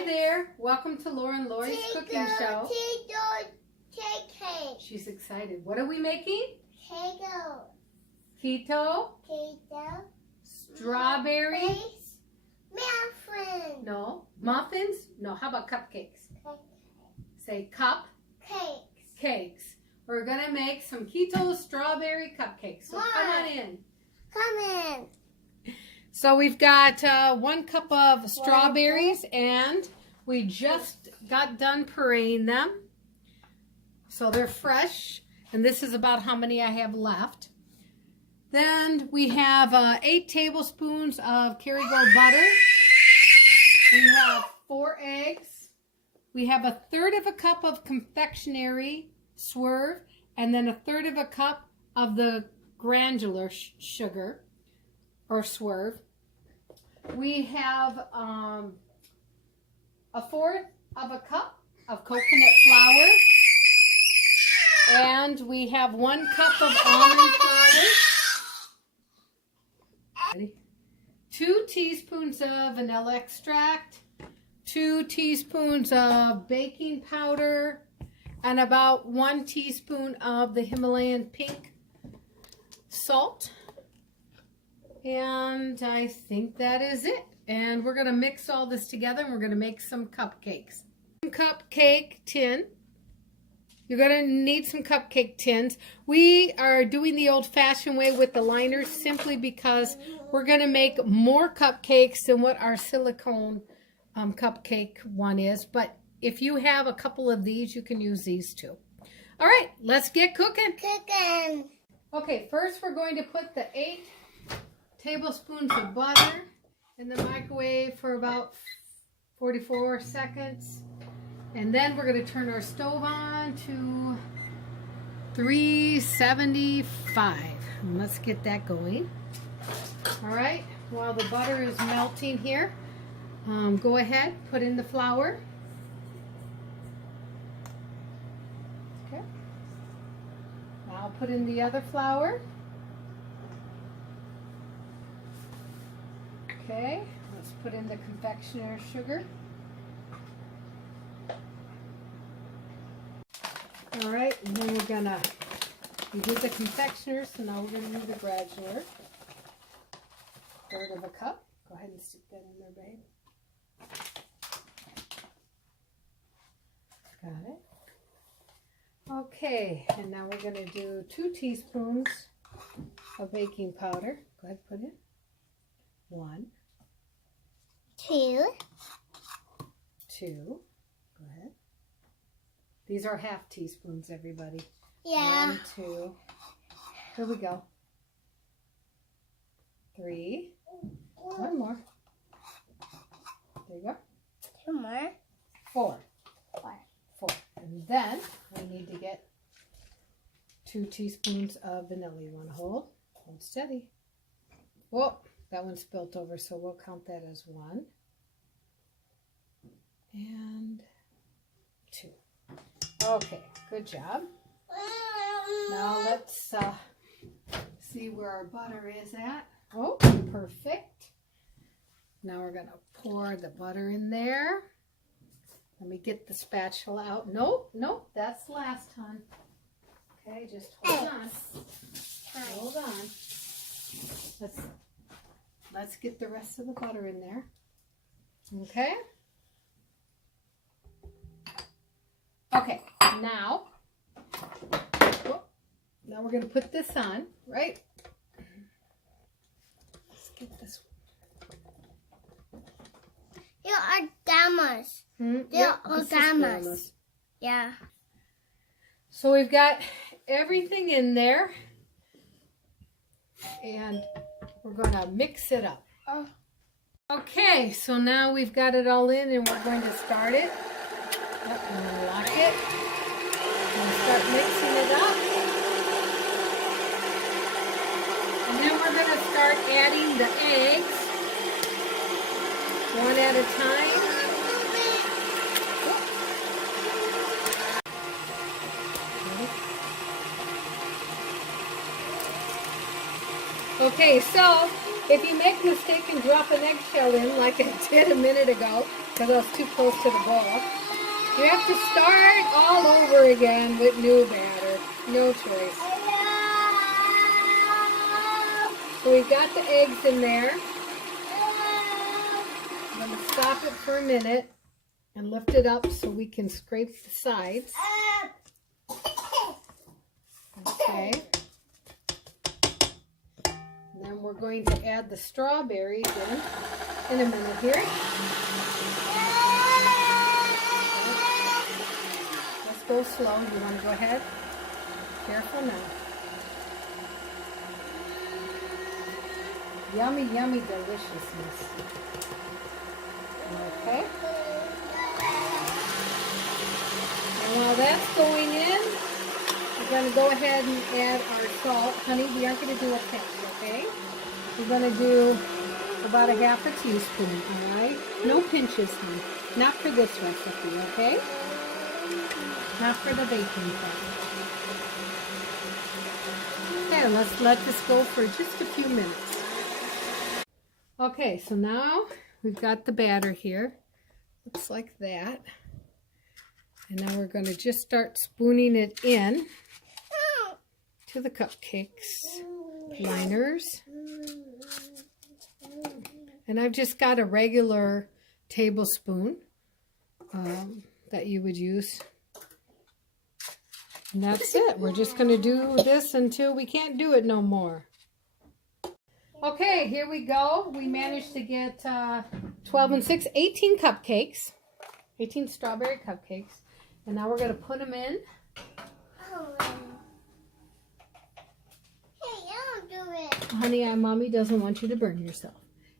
Hi there. Welcome to Laura and Laurie's Cooking Show. Cupcakes. She's excited. What are we making? Keto. Keto. Keto. Strawberry. Muffins. No. Muffins? No. How about cupcakes? Say cup. Cakes. We're going to make some keto strawberry cupcakes. So come on in. Come in. So we've got 1 cup of strawberries, and we just got done pureeing them. So they're fresh, and this is about how many I have left. Then we have 8 tablespoons of Kerrygold butter. We have 4 eggs. We have 1/3 of a cup of confectionery swerve, and then 1/3 of a cup of the granular sugar or swerve. We have 1/4 of a cup of coconut flour, and we have 1 cup of almond flour. Ready? 2 teaspoons of vanilla extract, 2 teaspoons of baking powder, and about 1 teaspoon of the Himalayan pink salt. And I think that is it. And we're going to mix all this together, and we're going to make some cupcakes. Cupcake tin. You're going to need some cupcake tins. We are doing the old-fashioned way with the liners simply because we're going to make more cupcakes than what our silicone cupcake one is. But if you have a couple of these, you can use these too. All right, let's get cooking. Okay, first we're going to put the 8 tablespoons of butter in the microwave for about 44 seconds. And then we're going to turn our stove on to 375. And let's get that going. All right, while the butter is melting here, go ahead, put in the flour. Okay. Now I'll put in the other flour. Okay, let's put in the confectioner's sugar. All right, and then we did the confectioner, so now we're gonna do the granular. 1/3 of a cup. Go ahead and stick that in there, babe. Got it. Okay, and now we're gonna do 2 teaspoons of baking powder. Go ahead, put in. 1. 2. 2. Go ahead. These are half teaspoons, everybody. Yeah. 1, 2. Here we go. 3. 1 more. There you go. 2 more. 4. 4. And then we need to get 2 teaspoons of vanilla. You want to hold steady. Whoa, that one spilt over, so we'll count that as 1 and 2. Okay, good job. Now let's see where our butter is at. Oh, perfect. Now we're going to pour the butter in there. Let me get the spatula out. Nope, that's last time. Okay, just hold on. Hold on. Let's get the rest of the butter in there. Okay. Okay, now we're going to put this on, right? Let's get this one. There are damas. There are damas. Yeah. So we've got everything in there, and we're going to mix it up. Okay, so now we've got it all in, and we're going to start it. And lock it. And start mixing it up. And then we're going to start adding the eggs 1 at a time. Okay, so if you make a mistake and drop an eggshell in like I did a minute ago, because I was too close to the bowl. You have to start all over again with new batter. No choice. So we got the eggs in there. I'm going to stop it for a minute and lift it up so we can scrape the sides. Okay. And then we're going to add the strawberries in a minute here. Let's go slow. You want to go ahead? Careful now. Yummy, yummy deliciousness. Okay. And while that's going in, we're going to go ahead and add our salt. Honey, we aren't going to do a pinch, okay? We're going to do about a half a teaspoon, all right? No pinches, honey. Not for this recipe, okay? Not for the baking part. Okay, let's let this go for just a few minutes. Okay, so now we've got the batter here. Looks like that. And now we're going to just start spooning it in to the cupcakes liners. And I've just got a regular tablespoon that you would use. And that's it. We're just going to do this until we can't do it no more. Okay, here we go. We managed to get 12 and 6, 18 cupcakes. 18 strawberry cupcakes. And now we're going to put them in. Hey, don't do it. Honey, Mommy doesn't want you to burn yourself.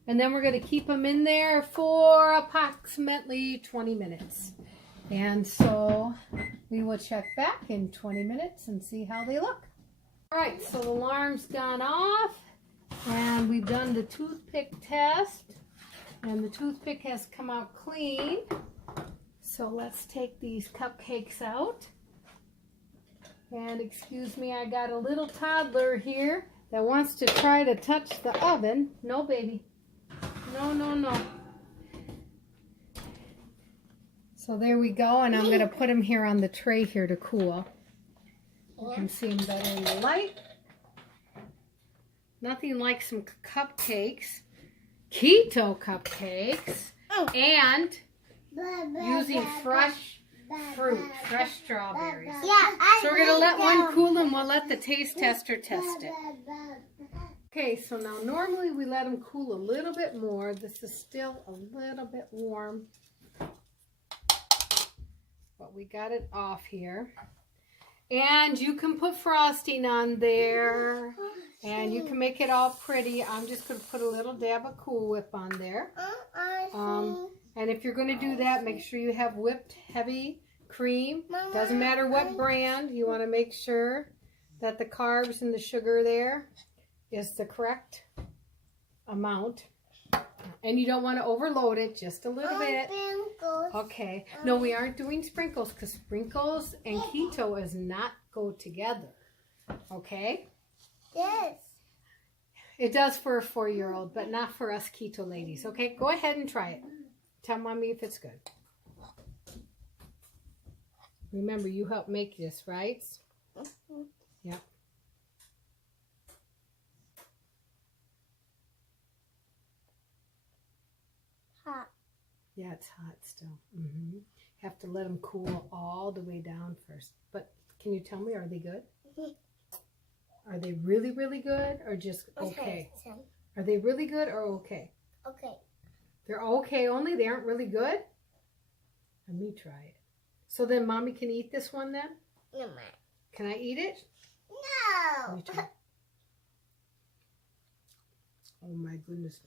And then we're going to keep them in there for approximately 20 minutes. And so we will check back in 20 minutes and see how they look. All right, so the alarm's gone off. And we've done the toothpick test. And the toothpick has come out clean. So let's take these cupcakes out. And excuse me, I got a little toddler here that wants to try to touch the oven. No, baby. No, no, no. So there we go. And I'm going to put them here on the tray here to cool. You can see them better in the light. Nothing like some cupcakes. Keto cupcakes. And using fresh fruit, fresh strawberries. Yeah, So we're going to let one cool and we'll let the taste tester test it. Okay, so now normally we let them cool a little bit more. This is still a little bit warm. But we got it off here. And you can put frosting on there. And you can make it all pretty. I'm just going to put a little dab of Cool Whip on there. And if you're going to do that, make sure you have whipped heavy cream. Doesn't matter what brand. You want to make sure that the carbs and the sugar there is the correct amount. And you don't want to overload it, just a little bit. Okay. No, we aren't doing sprinkles because sprinkles and keto is not go together. Okay? Yes. It does for a 4-year-old, but not for us keto ladies. Okay? Go ahead and try it. Tell Mommy if it's good. Remember, you helped make this, right? Yeah. Hot. Yeah, it's hot still. Have to let them cool all the way down first. But can you tell me, are they good? Are they really, really good or just okay? Are they really good or okay? Okay. They're okay only? They aren't really good? Let me try it. So then Mommy can eat this one then? No. Can I eat it? Let me No. try. Oh my goodness.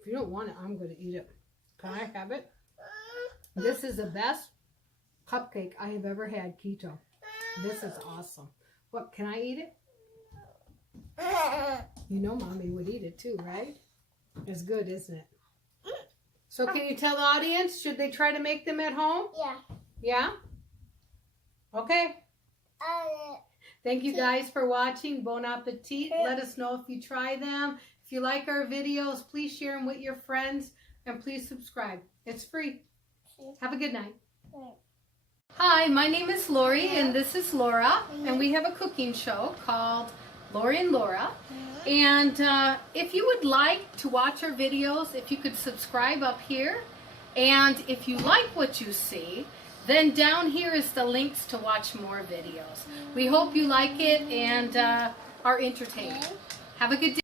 If you don't want it, I'm going to eat it. Can I have it? This is the best cupcake I have ever had, keto. This is awesome. What, can I eat it? You know Mommy would eat it too, right? It's good, isn't it? So can you tell the audience, should they try to make them at home? Yeah. Yeah? Okay. Thank you guys for watching. Bon appetit. Let us know if you try them. If you like our videos, please share them with your friends and please subscribe. It's free. Have a good night. Hi, my name is Laurie and this is Laura, and we have a cooking show called Laurie and Laura. And if you would like to watch our videos, if you could subscribe up here, and if you like what you see, then down here is the links to watch more videos. We hope you like it and are entertained. Have a good day.